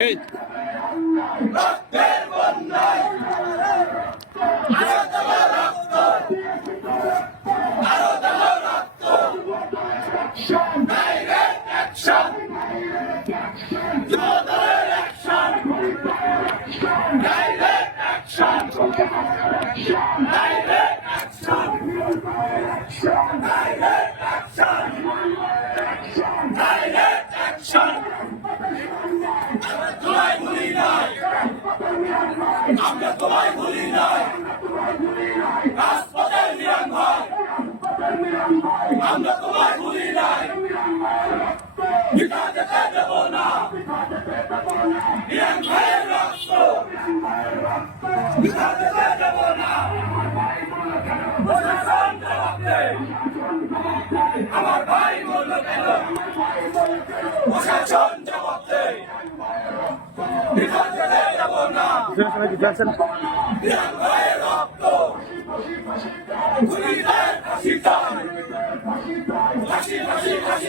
আমরা তোমায় ভুলি নাই। রাজপথের নিয়ম ভাই আমরা তোমায় ভুলি নাই। আমার ভাই বলল কেন জবাব দেয় পিতা যেতে দেব না নিয়ম ভাইয়ের রক্ত খুনিদের ফাঁসি চাই ফাঁসি ফাঁসি ফাঁসি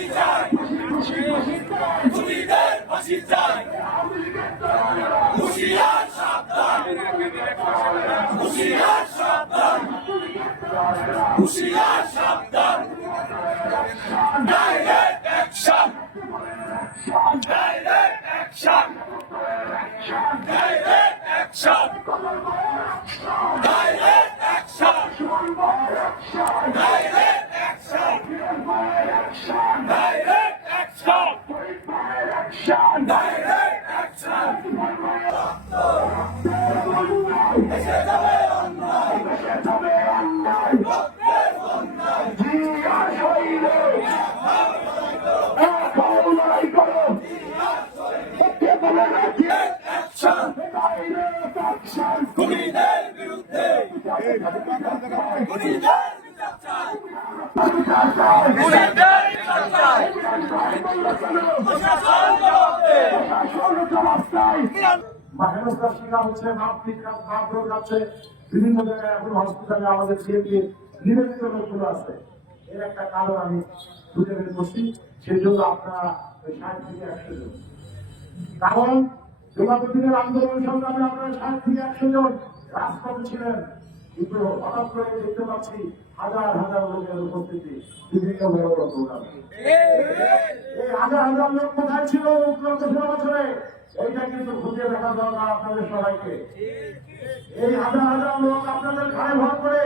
চাই খুনিদের ফাঁসি চাই হুশিয়ার সাবধান হুশিয়ার সাবধান খুনিদের বিরুদ্ধে খুনিদের বিচার চাই খুনিদের বিভিন্ন জায়গায় এখন হসপিটালে আমাদের সিএপি নিবেদিত লোকগুলো আছে এর একটা কারণ আমি খুঁজে বের করছি সেই জন্য আপনারা ষাট থেকে একশো জন কারণ যুগাপতিদের আন্দোলন সংগ্রামে আপনারা ষাট থেকে একশো জন রাজপথে ছিলেন কিন্তু হঠাৎ করে দেখতে পাচ্ছি হাজার হাজার লোকের উপস্থিতি বিভিন্ন বড় প্রোগ্রামে। এই হাজার হাজার লোক কোথায় ছিল উপলব্ধ ষোলো বছরে? এইটা কিন্তু খুঁজে দেখা দরকার আপনাদের সবাইকে। এই হাজার হাজার লোক আপনাদের ঘাড়ে ভর করে,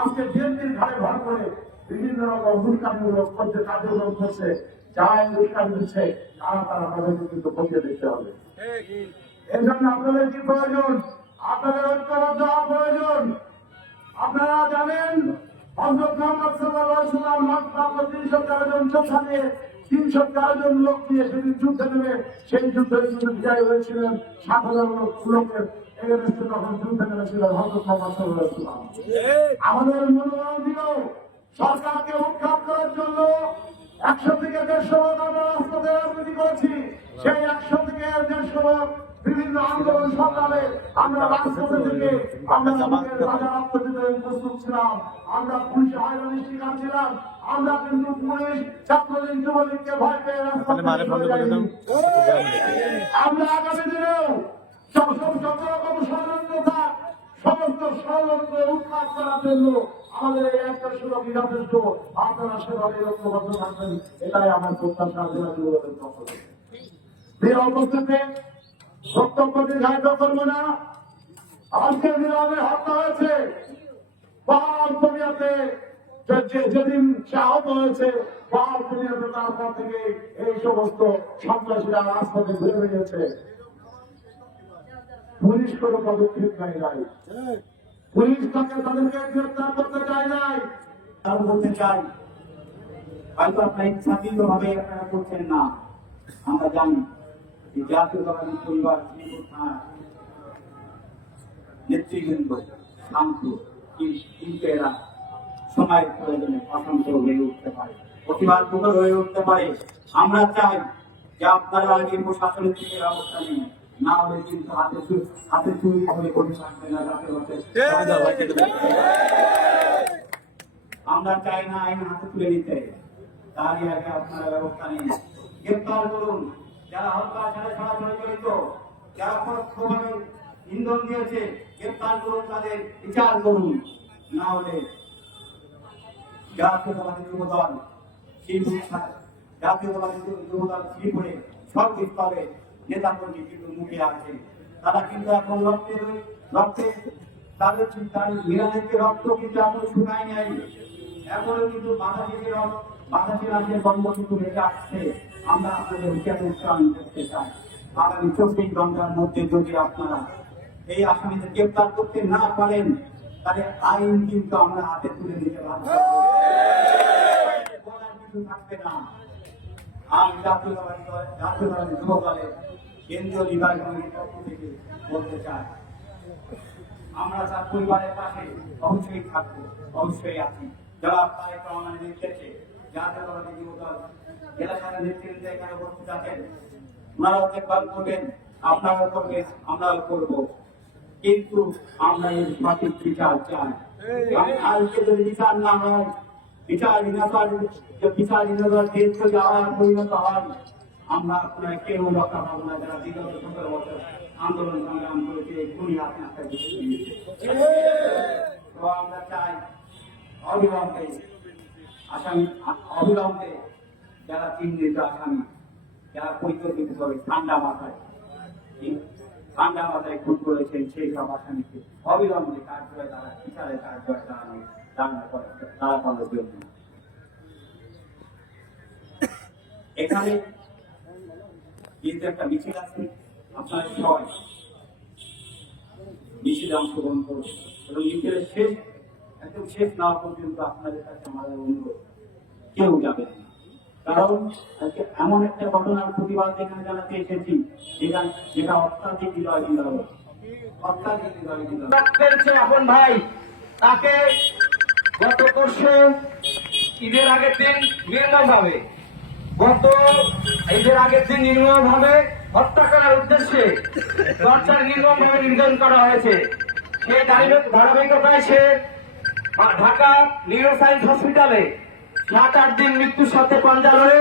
আজকে বিএনপির ঘাড়ে ভর করে বিভিন্ন রকম দুষ্কামূলক করছে কার্যক্রম করছে যারা এই দুষ্কামি দিচ্ছে, তারা তারা তাদেরকে কিন্তু খতিয়ে দেখতে হবে। এই জন্য আপনাদের কি প্রয়োজন? আপনাদের ঐক্যবদ্ধ হওয়া প্রয়োজন। আপনারা জানেন তিনশো তেরো লোক নিয়ে সেদিন সেই যুদ্ধে কিন্তু লোকের এগেনস্টে তখন যুদ্ধে আমাদের মনোবল দিল সরকারকে উৎখাত করার জন্য একশো থেকে দেড়শো লোক আমরা রাস্তাতে রাজনীতি করেছি। সেই একশো থেকে দেড়শো লোক বিভিন্ন আন্দোলন সংগ্রামে আমরা রাজপথে থেকে আমরা রাজা রাষ্ট্রপতিতে প্রস্তুত ছিলাম। আমরা পুলিশ হয়রানির শিকার ছিলাম। আমরা কিন্তু পুলিশ ছাত্রলীগ যুবলীগকে ভয় পেয়ে রাজপথে আমরা আগামী দিনেও যত রকম ষড়যন্ত্রতা সমস্ত ষড়যন্ত্র উৎখাত করার জন্য আমাদের এই একটা সুরক্ষী যথেষ্ট। আপনারা সেভাবে ঐক্যবদ্ধ থাকবেন। এটাই আমার প্রত্যাশা। জেলা যুবকের পক্ষ থেকে উপস্থিতি বক্তব্য দীর্ঘায়িত করব না আজকে নিলামে হত্যা হয়েছে যে- যেদিন সে আহত হয়েছে দুনিয়াতে তারপর থেকে এই সমস্ত সন্ত্রাসীরা রাজপথে ঘুরে বেরিয়েছে পুলিশ কোনো পদক্ষেপ নেয় নাই। পুলিশ তাকে তাদেরকে গ্রেফতার করতে চায় নাই। তার বলতে চাই, হয়তো আপনার ইচ্ছাকৃত ভাবে করছেন না, আমরা জানি। জাতীয়তাবাদী পরিবার নেতৃবৃন্দ শান্ত কিন্তু এরা সময়ের প্রয়োজনে অশান্ত হয়ে উঠতে পারে প্রতিবাদ প্রকট হয়ে উঠতে পারে আমরা চাই যে আপনারা আগে প্রশাসনের থেকে ব্যবস্থা নিন না হলে কিন্তু হাতে হাতে চুরি করে করে থাকবে না যাতে হচ্ছে আমরা চাই না আইন হাতে তুলে নিতে। তারই আগে আপনারা ব্যবস্থা নিন। গ্রেপ্তার করুন। যারা হত্যা ছাড়া সরাসরি জড়িত, যারা পরোক্ষভাবে ইন্ধন দিয়েছে, গ্রেপ্তার করুন তাদের, বিচার করুন। না হলে জাতীয়তাবাদী যুবদল জাতীয়তাবাদী যুবদল সব নেতাকর্মী কিন্তু মুখে আছে তারা কিন্তু এখন রক্তে তাদের রক্ত কিন্তু এখন শুকায় নাই। এখনও কিন্তু বাংলাদেশের রক্ত এই আসামিদের গ্রেপ্তার করতে না পারেন, তাহলে আইন কিন্তু আমরা হাতে তুলে নিতে থাকবে না। বলতে চাই, আমরা তার পরিবারের পাশে অবশ্যই থাকব, অবশ্যই আছি। যারা তারেক রহমানের নির্দেশে জাতীয়তাবাদী যুব দল জেলা শাখার নেতৃত্বে এখানে উপস্থিত আছেন ওনারাও দেখভাল করবেন আপনারাও করবেন আমরাও করব। কিন্তু আমরা এর সঠিক বিচার চাই। আজকে যদি বিচার না হয় বিচারহীনতার যে বিচারহীনতার দেশ যদি আবার পরিণত হয় আমরা আপনারা কেউ রক্ষা পাবো না। যারা বিগত সতেরো বছর আন্দোলন সংগ্রাম করেছে আপনি আপনার তো আমরা চাই অবিলম্বে আসামি অবিলম্বে যারা চিহ্নিত আসামি, যারা পরিকল্পিতভাবে ঠান্ডা মাথায় ঠান্ডা মাথায় খুন করেছেন সেই সব আসামিকে অবিলম্বে কার্যকরে তারা, বিচারে কার্যকরে দাঁড়ানো দাঁড়ানো করে দাঁড়ানোর জন্য এখানে কিন্তু একটা মিছিল আছে, আপনার সবাই মিছিলে অংশগ্রহণ করবে এবং মিছিলের শেষ একদম শেষ না পর্যন্ত আপনাদের কাছে আমাদের অনুরোধ, কেউ যাবে কারণ আজকে এমন একটা ঘটনার প্রতিবাদ এখানে জানাতে এসেছি যেটা যেটা অত্যাধিক হৃদয় বিদায় ঈদের আগের দিন নির্মম ভাবে গত ঈদের আগের দিন নির্মম ভাবে হত্যা করার উদ্দেশ্যে চর্চার নির্মম ভাবে নির্ধারণ করা হয়েছে। সে ধারাবাহিক- ধারাবাহিকতায় সে ঢাকা নিউরো সায়েন্স হসপিটালে সাত আট দিন মৃত্যুর সাথে পাঞ্জা লড়ে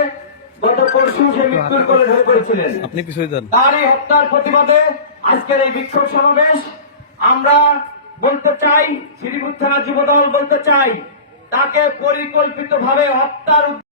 গত পরশু সে মৃত্যুর কোলে ঢলে পড়েছিলেন আপনি পিছনে যান। তার এই হত্যার প্রতিবাদে আজকের এই বিক্ষোভ সমাবেশ আমরা বলতে চাই শ্রীপুর থানা যুবদল বলতে চাই তাকে পরিকল্পিতভাবে হত্যার